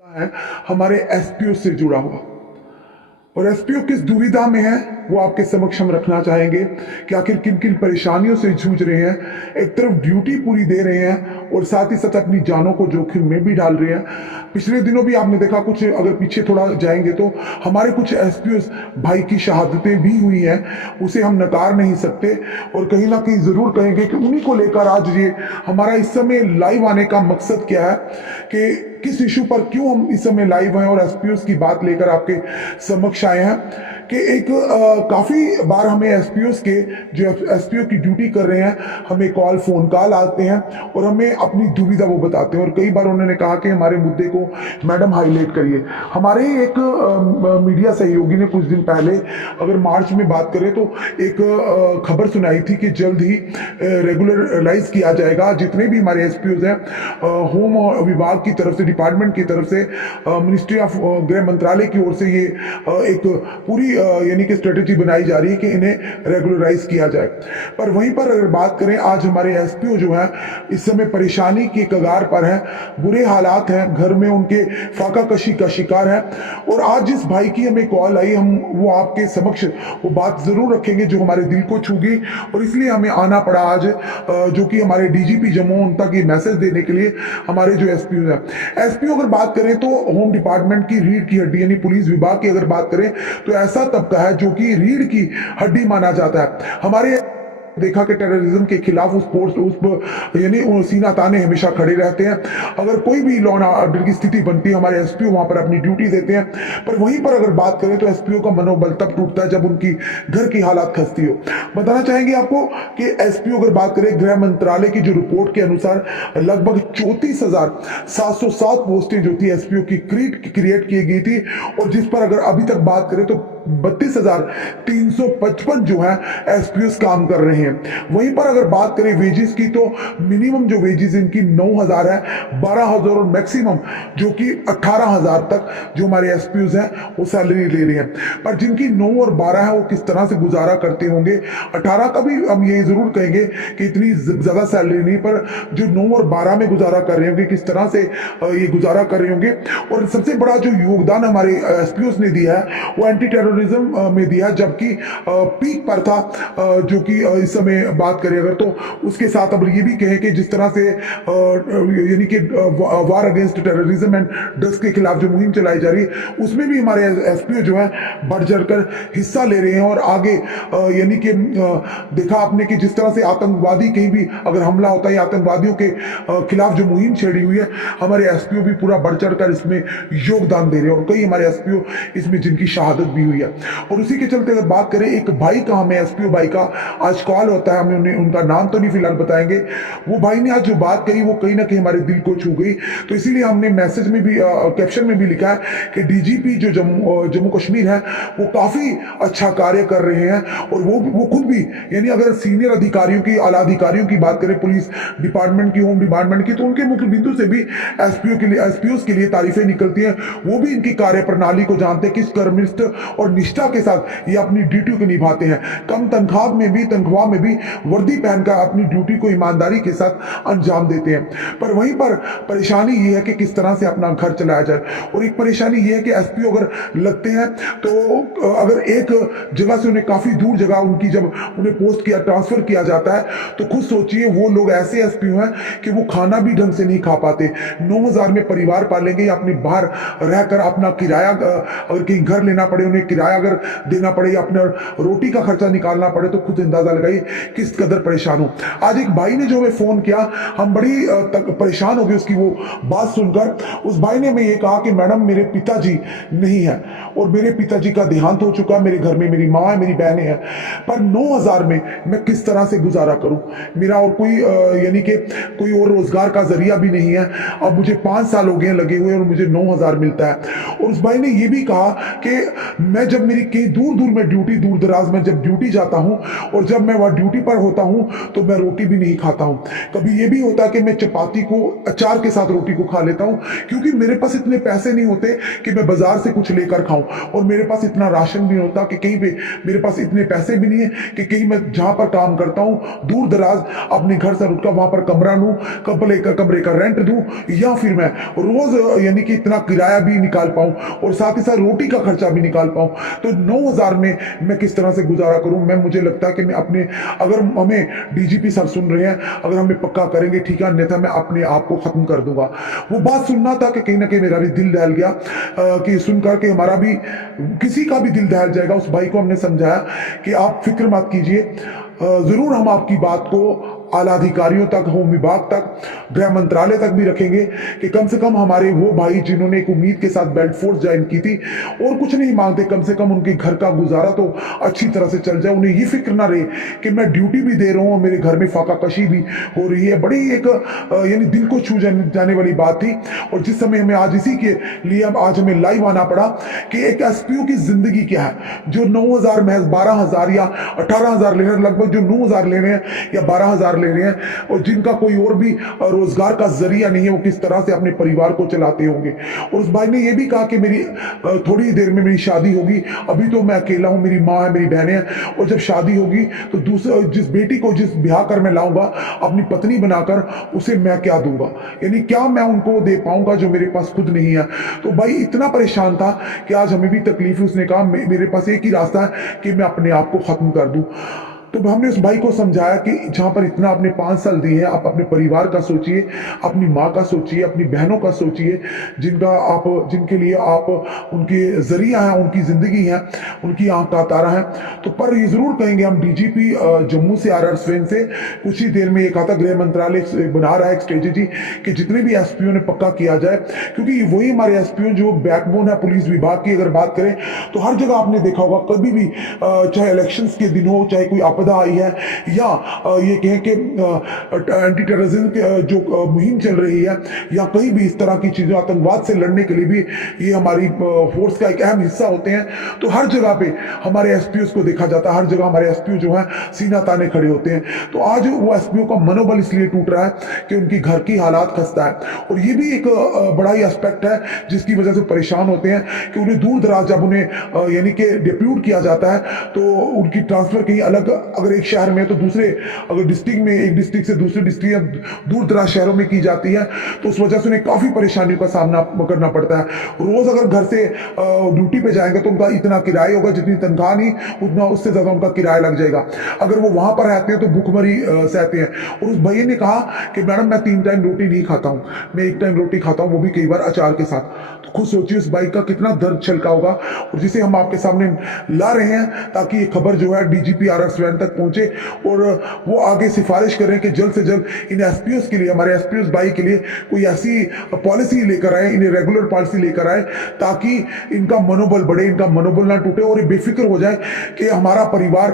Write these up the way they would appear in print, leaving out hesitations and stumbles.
है हमारे एसपीओ से जुड़ा हुआ। और एसपीओ किस दुविधा में है वो आपके समक्ष हम रखना चाहेंगे कि आखिर किन किन परेशानियों से जूझ रहे हैं। एक तरफ ड्यूटी पूरी दे रहे हैं और साथ ही साथ अपनी जानों को जोखिम में भी डाल रहे हैं। पिछले दिनों भी आपने देखा, कुछ अगर पीछे थोड़ा जाएंगे तो हमारे कुछ एसपीओ भाई की शहादतें भी हुई हैं, उसे हम नकार नहीं सकते। और कहीं ना कहीं जरूर कहेंगे कि उन्हीं को लेकर आज ये हमारा इस समय लाइव आने का मकसद क्या है, कि किस इशू पर क्यों हम इस समय लाइव हैं और एसपीओ की बात लेकर आपके समक्ष आए हैं। कि एक काफी बार हमें एसपीओ के जो एसपीओ की ड्यूटी कर रहे हैं, हमें फोन कॉल आते हैं और हमें अपनी दुविधा वो बताते हैं। और कई बार उन्होंने कहा कि हमारे मुद्दे को मैडम हाईलाइट करिए। हमारे ही एक मीडिया सहयोगी ने कुछ दिन पहले, अगर मार्च में बात करें तो एक खबर सुनाई थी कि जल्द ही रेगुलराइज किया जाएगा जितने भी हमारे एसपीओ हैं। होम विभाग की तरफ से, डिपार्टमेंट की तरफ से, मिनिस्ट्री ऑफ गृह मंत्रालय की ओर से ये एक पूरी यानी कि स्ट्रेटेजी बनाई जा रही है कि इन्हें रेगुलराइज किया जाए। पर वहीं पर अगर बात करें, आज हमारे एसपीओ जो है इस समय परेशानी की कगार पर है, बुरे हालात हैं, घर में उनके फाका कशी का शिकार है। और आज जिस भाई की हमें कॉल आई, हम वो आपके समक्ष वो बात जरूर रखेंगे जो हमारे दिल को छू गई। और इसलिए हमें आना पड़ा आज, जो कि हमारे डीजीपी जम्मू उन तक ये मैसेज देने के लिए हमारे जो एसपीओ है। एसपीओ अगर बात करें तो होम डिपार्टमेंट की रीढ़ की हड्डी यानी पुलिस विभाग की अगर बात करें तो ऐसा तबका है जो कि रीढ़ की हड्डी माना जाता है। हमारे देखा कि टेररिज्म के खिलाफ यानी सीना ताने हमेशा खड़े रहते हैं। अगर कोई भी लॉ एंड ऑर्डर की स्थिति बनती है, हमारे एसपीओ वहां पर अपनी ड्यूटी देते हैं। पर वहीं पर अगर बात करें तो एसपीओ का मनोबल तब टूटता है जब उनकी घर की हालात खस्ती हो। बताना चाहेंगे आपको कि एसपीओ अगर बात करें, गृह मंत्रालय की जो रिपोर्ट के अनुसार लगभग 34,707 पोस्टें जो थी एसपीओ की क्रिएट की गई थी। और जिस पर अगर अभी तक बात करें तो 32,355 जो है एसपीओ काम कर रहे हैं। वहीं पर अगर बात करें वेजेस की तो मिनिमम जो वेजेस इनकी 9,000 है, 12,000 और मैक्सिमम जो कि 18,000 तक जो हमारे एसपीओ हैं वो सैलरी ले रहे हैं। पर जिनकी 9 और 12 है वो किस तरह से गुजारा करते होंगे। 18 का भी हम ये जरूर कहेंगे कि इतनी ज्यादा सैलरी नहीं, पर जो 9 और 12 में गुजारा कर रहे होंगे किस तरह से ये गुजारा कर रहे होंगे। और सबसे बड़ा जो योगदान हमारे एसपीओ ने दिया है वो एंटी टेररिज्म में दिया, जबकि पीक पर था, जो कि इस समय बात करें अगर तो उसके साथ अब ये भी कहें कि जिस तरह से यानी कि वार अगेंस्ट टेररिज्म एंड ड्रग्स के खिलाफ जो मुहिम चलाई जा रही है उसमें भी हमारे एसपीओ जो है बढ़ चढ़कर हिस्सा ले रहे हैं। और आगे यानी कि देखा आपने कि जिस तरह से आतंकवादी कहीं भी अगर हमला होता है, आतंकवादियों के खिलाफ जो मुहिम छेड़ी हुई है, हमारे एसपीओ भी पूरा बढ़ चढ़कर इसमें योगदान दे रहे हैं। और कई हमारे एसपीओ इसमें जिनकी शहादत भी हुई है। और उसी के चलते अगर बात करें, एक भाई का हमें एसपीओ भाई का आज कॉल होता है, हमें उनका नाम तो नहीं फिलहाल बताएंगे। वो भाई ने आज जो बात कही वो कहीं ना कहीं हमारे दिल को छू गई। तो इसीलिए हमने मैसेज में भी कैप्शन में भी लिखा है कि डीजीपी जो जम्मू कश्मीर है वो काफी अच्छा कार्य कर रहे हैं। और वो खुद भी यानी अगर सीनियर अधिकारियों की, आला अधिकारियों की बात करें, पुलिस डिपार्टमेंट की, होम डिपार्टमेंट की, तो उनके मुख्य बिंदु से भी एसपीओ के लिए तारीफें निकलती हैं। वो भी इनकी कार्य प्रणाली को जानते हैं, किस कर्मनिष्ठ और निष्ठा के साथ ये अपनी ड्यूटी को निभाते हैं। कम तनख्वाह में भी वर्दी पहनकर अपनी ड्यूटी को ईमानदारी के साथ अंजाम देते हैं। पर वहीं पर परेशानी ये है कि किस तरह से अपना घर चलाया जाए। और एक परेशानी ये है कि एसपीओ अगर लगते हैं तो अगर एक जगह से उन्हें काफी दूर जगह उनकी जब उन्हें पोस्ट किया, ट्रांसफर किया जाता है, तो खुद सोचिए वो लोग ऐसे एसपीओ हैं कि वो खाना भी ढंग से नहीं खा पाते। 9,000 में परिवार पालेंगे या अपने बाहर रहकर अपना किराया, अगर कहीं घर लेना पड़े, उन्हें किराया अगर देना पड़े या अपना रोटी का खर्चा निकालना पड़े, तो खुद अंदाजा लगाइए किस कदर परेशान हो। आज एक भाई ने जो हमें फोन किया, हम बड़ी परेशान हो गए उसकी वो बात सुनकर। उस भाई ने हमें ये कहा कि मैडम मेरे पिताजी नहीं है और मेरे पिताजी का देहांत हो चुका, मेरे घर में मेरी माँ है, मेरी बहनें हैं, पर 9,000 में मैं किस तरह से गुजारा करूं। मेरा और कोई यानी कि कोई और रोजगार का जरिया भी नहीं है। अब मुझे 5 साल हो गए लगे हुए और मुझे 9,000 मिलता है। और उस भाई ने ये भी कहा कि मैं जब मेरी कहीं दूर दूर में ड्यूटी, दूर दराज में जब ड्यूटी जाता हूं और जब मैं वहां ड्यूटी पर होता हूं तो मैं रोटी भी नहीं खाता हूं। कभी ये भी होता है कि मैं चपाती को अचार के साथ रोटी को खा लेता हूं, क्योंकि मेरे पास इतने पैसे नहीं होते कि मैं बाजार से कुछ लेकर खाऊं, और मेरे पास इतना राशन भी होता कि कहीं पे मेरे पास इतने पैसे भी नहीं है कि कहीं मैं जहां पर काम करता हूं दूर दराज अपने घर से रुककर वहां पर कमरा लूं, कमरे का रेंट दूं, या फिर मैं रोज यानी कि इतना किराया भी निकाल पाऊं और साथ ही साथ रोटी का खर्चा भी निकाल पाऊं। तो 9,000 में मैं किस तरह से गुजारा करूं? मुझे लगता है कि मैं अपने, अगर हमें डीजीपी सर सुन रहे हैं, अगर हमें पक्का करेंगे ठीक है, अन्यथा मैं अपने आप को खत्म कर दूंगा। वो बात सुनना था कि कहीं ना कहीं मेरा भी दिल दहल गया, कि सुनकर के हमारा भी, किसी का भी दिल दहल जाएगा। उस भाई को हमने समझाया कि आप फिक्र मत कीजिए, जरूर हम आपकी बात को आला अधिकारियों तक, होम विभाग तक, गृह मंत्रालय तक भी रखेंगे कि कम से कम हमारे वो भाई जिन्होंने एक उम्मीद के साथ बेल्ट फोर्स ज्वाइन की थी और कुछ नहीं मांगते, कम से कम उनके घर का गुजारा तो अच्छी तरह से चल जाए। उन्हें ये फिक्र ना रहे कि मैं ड्यूटी भी दे रहा हूँ और मेरे घर में फाका कशी भी हो रही है। बड़ी एक यानी दिल को छू जाने वाली बात थी। और जिस समय हमें आज इसी के लिए आज हमें लाइव आना पड़ा कि एक एसपीओ की जिंदगी क्या है, जो 9,000 महज 12,000 या 18,000 ले रहे हैं, लगभग जो 9,000 ले रहे हैं या 12,000 ले रहे हैं, और जिनका कोई और भी रोजगार का जरिया नहीं है, वो किस तरह से अपने परिवार को चलाते होंगे। और उस भाई ने यह भी कहा कि मेरी थोड़ी देर में मेरी शादी होगी, अभी तो मैं अकेला हूं, मेरी माँ है, मेरी बहनें हैं, और जब शादी होगी तो दूसरे जिस बेटी को जिस ब्याह कर मैं लाऊंगा अपनी पत्नी बनाकर, उसे मैं क्या दूंगा, यानी क्या मैं उनको दे पाऊंगा जो मेरे पास खुद नहीं है। तो भाई इतना परेशान था कि आज हमें भी तकलीफ। उसने कहा मेरे पास एक ही रास्ता है कि मैं अपने आप को खत्म कर दूं। तो हमने उस भाई को समझाया कि जहां पर इतना आपने 5 साल दिए हैं, आप अपने परिवार का सोचिए, अपनी माँ का सोचिए, अपनी बहनों का सोचिए, जिनके लिए आप उनके जरिया हैं, उनकी जिंदगी है, उनकी आंख का तारा है। तो पर ये जरूर कहेंगे, हम डीजीपी जम्मू से RR स्वयं से कुछ ही देर में, ये कहा था गृह मंत्रालय बना रहा है एक स्ट्रेटेजी कि जितने भी एसपीओ ने पक्का किया जाए, क्योंकि वही हमारे एसपीओ जो बैकबोन है पुलिस विभाग की। अगर बात करें तो हर जगह आपने देखा होगा, कभी भी चाहे इलेक्शन के दिन हो, चाहे कोई आपदा आई है, या ये कहें कि एंटी टेररिज्म जो मुहिम चल रही है, या कहीं भी इस तरह की चीजें, आतंकवाद से लड़ने के लिए भी ये हमारी फोर्स का एक अहम हिस्सा होते हैं। तो हर जगह पे हमारे एसपीओ को देखा जाता है, हर जगह हमारे एसपीओ जो है सीना ताने खड़े होते हैं। तो आज वो एसपीओ का मनोबल इसलिए टूट रहा है कि उनकी घर की हालात खस्ता है। और ये भी एक बड़ा ही एस्पेक्ट है जिसकी वजह से परेशान होते हैं कि उन्हें दूर दराज जब उन्हें यानी कि डिप्यूट किया जाता है तो उनकी ट्रांसफर कहीं अलग, अगर एक शहर में तो दूसरे, अगर डिस्ट्रिक्ट में, एक डिस्ट्रिक्ट से दूसरे डिस्ट्रिक्ट या दूर दराज शहरों में की जाती है, तो उस वजह से उन्हें काफी परेशानियों का सामना करना पड़ता है। रोज अगर घर से ड्यूटी पे जाएंगे तो उनका इतना किराया होगा, जितनी तनख्वाह नहीं उतना उससे ज्यादा उनका किराया लग जाएगा। अगर वो वहां पर रहते हैं तो भूखमरी सहते हैं। और उस भैया ने कहा कि मैडम मैं 3 टाइम रोटी नहीं खाता हूं, मैं 1 टाइम रोटी खाता हूं, वो भी कई बार अचार के साथ। तो खुद सोचिए उस बाइक का कितना दर्द छलका होगा, और जिसे हम आपके सामने ला रहे हैं ताकि ये खबर जो है डीजीपी RR स्वयं तक पहुंचे और वो आगे सिफारिश करें कि जल्द से जल्द इन एसपीओ के लिए, हमारे एसपीओ भाई के लिए कोई ऐसी पॉलिसी लेकर आए, इन्हें रेगुलर पॉलिसी लेकर आए, ताकि इनका मनोबल बढ़े, इनका मनोबल ना टूटे और ये बेफिक्र हो जाए कि हमारा परिवार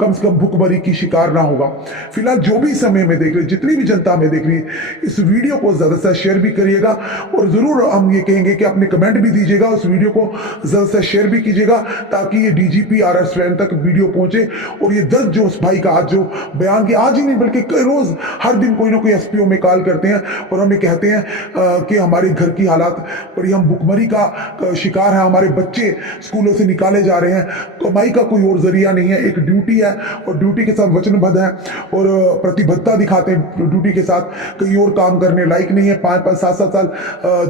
कम से कम भूखमरी की शिकार ना होगा। फिलहाल जो भी समय में देख रहे, जितनी भी जनता हमें देख रही है, इस वीडियो को ज्यादा से शेयर भी करिएगा, और जरूर हम ये कहेंगे कि अपने कमेंट भी दीजिएगा, उस वीडियो को ज्यादा से शेयर भी कीजिएगा ताकि ये डीजीपी RR स्वयं तक वीडियो पहुंचे। और ये दर्द जो उस भाई का आज जो बयान किया, आज ही नहीं बल्कि कई रोज हर दिन कोई ना कोई एसपीओ में कॉल करते हैं और हमें कहते हैं कि हमारे घर की हालात बड़ी, हम भुखमरी का शिकार है, हमारे बच्चे स्कूलों से निकाले जा रहे हैं, कमाई का कोई और जरिया नहीं है, एक ड्यूटी है और ड्यूटी के साथ वचनबद्ध है और प्रतिबद्धता दिखाते हैं ड्यूटी के साथ, कहीं और काम करने लायक नहीं है। 5-5, 7-7 साल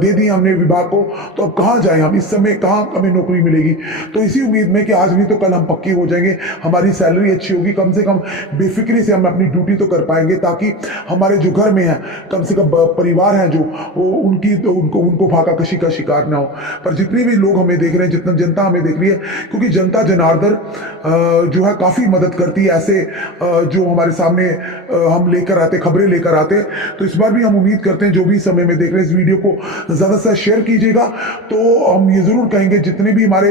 दे दिए हमने विभाग को, तो अब कहाँ जाए हम, इस समय कहाँ हमें नौकरी मिलेगी। तो इसी उम्मीद में कि आज नहीं तो कल हम पक्के हो जाएंगे, हमारी सैलरी अच्छी होगी, कम से कम बेफिक्री से हम अपनी ड्यूटी तो कर पाएंगे, ताकि हमारे जो घर में है, कम से कम परिवार है जो, वो उनको फाका कशी का शिकार ना हो। पर जितने भी लोग हमें देख रहे हैं, जितना जनता हमें देख रही है, क्योंकि जनता जनार्दन जो है काफी मदद करती है ऐसे जो हमारे सामने हम लेकर आते, खबरें लेकर आते। तो इस बार भी हम उम्मीद करते हैं जो भी समय में देख रहे हैं, इस वीडियो को ज्यादा से शेयर कीजिएगा। तो हम ये जरूर कहेंगे जितने भी हमारे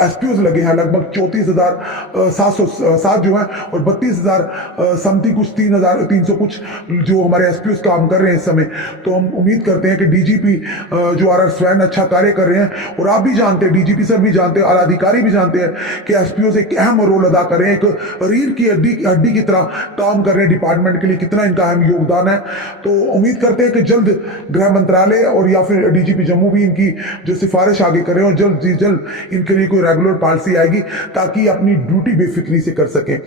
एसपीओ लगे हैं, लगभग 34,707 जो है है और 32,000 समथिंग कुछ 3,300 कुछ जो हमारे एसपीओ काम कर रहे हैं इस समय। तो हम उम्मीद करते हैं कि डीजीपी जो आर स्वैन अच्छा कार्य कर रहे हैं, और आप भी जानते हैं, डीजीपी सर भी जानते हैं, आला अधिकारी भी जानते हैं कि एसपीओ एक अहम रोल अदा कर रहे हैं, एक रीढ़ की हड्डी की तरह काम कर रहे हैं डिपार्टमेंट के लिए, कितना इनका अहम योगदान है। तो उम्मीद करते हैं कि जल्द गृह मंत्रालय और या फिर डीजीपी जम्मू भी इनकी जो सिफारिश आगे करें और जल्द से जल्द इनके लिए कोई रेगुलर पॉलिसी आएगी ताकि अपनी ड्यूटी बेफिक्री से कर सकें।